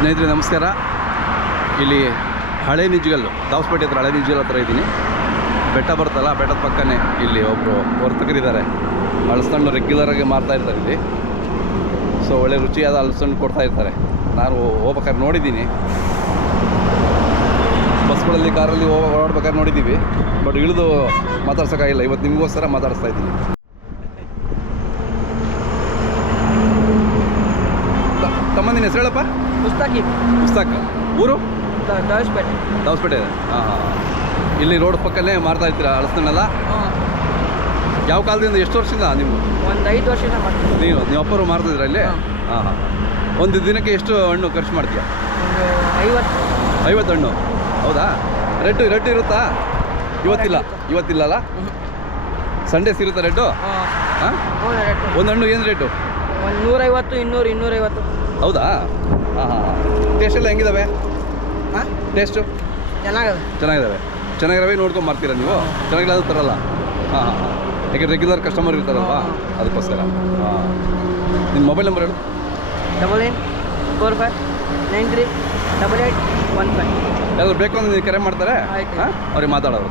ಸ್ನೇಹಿತರೆ ನಮಸ್ಕಾರ. ಇಲ್ಲಿ ಹಳೆ ನಿಜ್ಗಲ್ಲು, ದಾವಸ್ಪೇಟೆ ಹತ್ರ ಹಳೆ ನಿಜ್ಗಲ್ ಹತ್ರ ಇದ್ದೀನಿ. ಬೆಟ್ಟ ಬರುತ್ತಲ್ಲ, ಬೆಟ್ಟದ ಪಕ್ಕನೇ ಇಲ್ಲಿ ಒಬ್ಬರು ವರ್ತಕರಿದ್ದಾರೆ. ಹಲಸಣ್ಣು ರೆಗ್ಯುಲರಾಗಿ ಮಾರ್ತಾ ಇರ್ತಾರೆ ಇಲ್ಲಿ. ಸೊ ಒಳ್ಳೆ ರುಚಿಯಾದ ಹಲಸಣ್ಣು ಕೊಡ್ತಾ ಇರ್ತಾರೆ. ನಾನು ಹೋಗ್ಬೇಕಾದ್ರೆ ನೋಡಿದ್ದೀನಿ, ಬಸ್ಗಳಲ್ಲಿ ಕಾರಲ್ಲಿ ಓಡಾಡ್ಬೇಕಾದ್ರೆ ನೋಡಿದ್ದೀವಿ. ಬಟ್ ಇಳಿದು ಮಾತಾಡ್ಸೋಕ್ಕಾಗಿಲ್ಲ. ಇವತ್ತು ನಿಮಗೋಸ್ಕರ ಮಾತಾಡಿಸ್ತಾ ಇದ್ದೀನಿ. ತಮ್ಮಂದಿನ ಹೆಸರು ಹೇಳಪ್ಪ. ಮುಸ್ತಾಕ್. ಊರು ದಾವಸ್ಪೇಟೆ. ಹಾಂ ಹಾಂ. ಇಲ್ಲಿ ರೋಡ್ ಪಕ್ಕನೇ ಮಾರ್ತಾ ಇರ್ತೀರಾ ಹಲಸಣ್ಣೆಲ್ಲ? ಯಾವ ಕಾಲದಿಂದ, ಎಷ್ಟು ವರ್ಷದಿಂದ ನೀವು? ಒಂದು 5 ವರ್ಷದಿಂದ ಮಾಡ್ತೀವಿ. ನೀವು ಅಪ್ಪರು ಮಾರ್ತಿದ್ದೀರಾ ಇಲ್ಲಿ? ಹಾಂ ಹಾಂ. ಒಂದು ದಿನಕ್ಕೆ ಎಷ್ಟು ಹಣ್ಣು ಖರ್ಚು ಮಾಡ್ತೀಯಾ? ಒಂದು 50 ಹಣ್ಣು. ಹೌದಾ? ರೆಡ್ ಇರುತ್ತಾ? ಇವತ್ತಿಲ್ಲಲ್ಲ? ಸಂಡೇಸ್ ಇರುತ್ತಾ ರೆಡ್ಡು? ಹಾಂ. ಒಂದು ಹಣ್ಣು ಏನು ರೇಟು? ಒಂದು 150, 200, 250. ಹೌದಾ? ಹಾಂ ಹಾಂ. ಟೇಸ್ಟ್ ಎಲ್ಲ ಹೆಂಗಿದಾವೆ? ಹಾಂ, ಟೇಸ್ಟು ಚೆನ್ನಾಗಿದ್ದಾವೆ. ನೋಡ್ಕೊಂಡು ಮಾರ್ತೀರಾ ನೀವು? ಚೆನ್ನಾಗಿಲ್ಲ ತರಲ್ಲ? ಹಾಂ ಹಾಂ ಹಾಂ. ಯಾಕೆ ರೆಗ್ಯುಲರ್ ಕಸ್ಟಮರ್ ಇರ್ತಾರಲ್ವಾ, ಅದಕ್ಕೋಸ್ಕರ. ಹಾಂ. ನಿಮ್ಮ ಮೊಬೈಲ್ ನಂಬರ್ ಹೇಳು. 8845938815. ಎಲ್ಲರೂ ಬೇಕು ಅಂದ್ರೆ ನೀವು ಕರೆ ಮಾಡ್ತಾರೆ. ಆಯ್ತು. ಹಾಂ, ಅವ್ರಿಗೆ ಮಾತಾಡೋರು.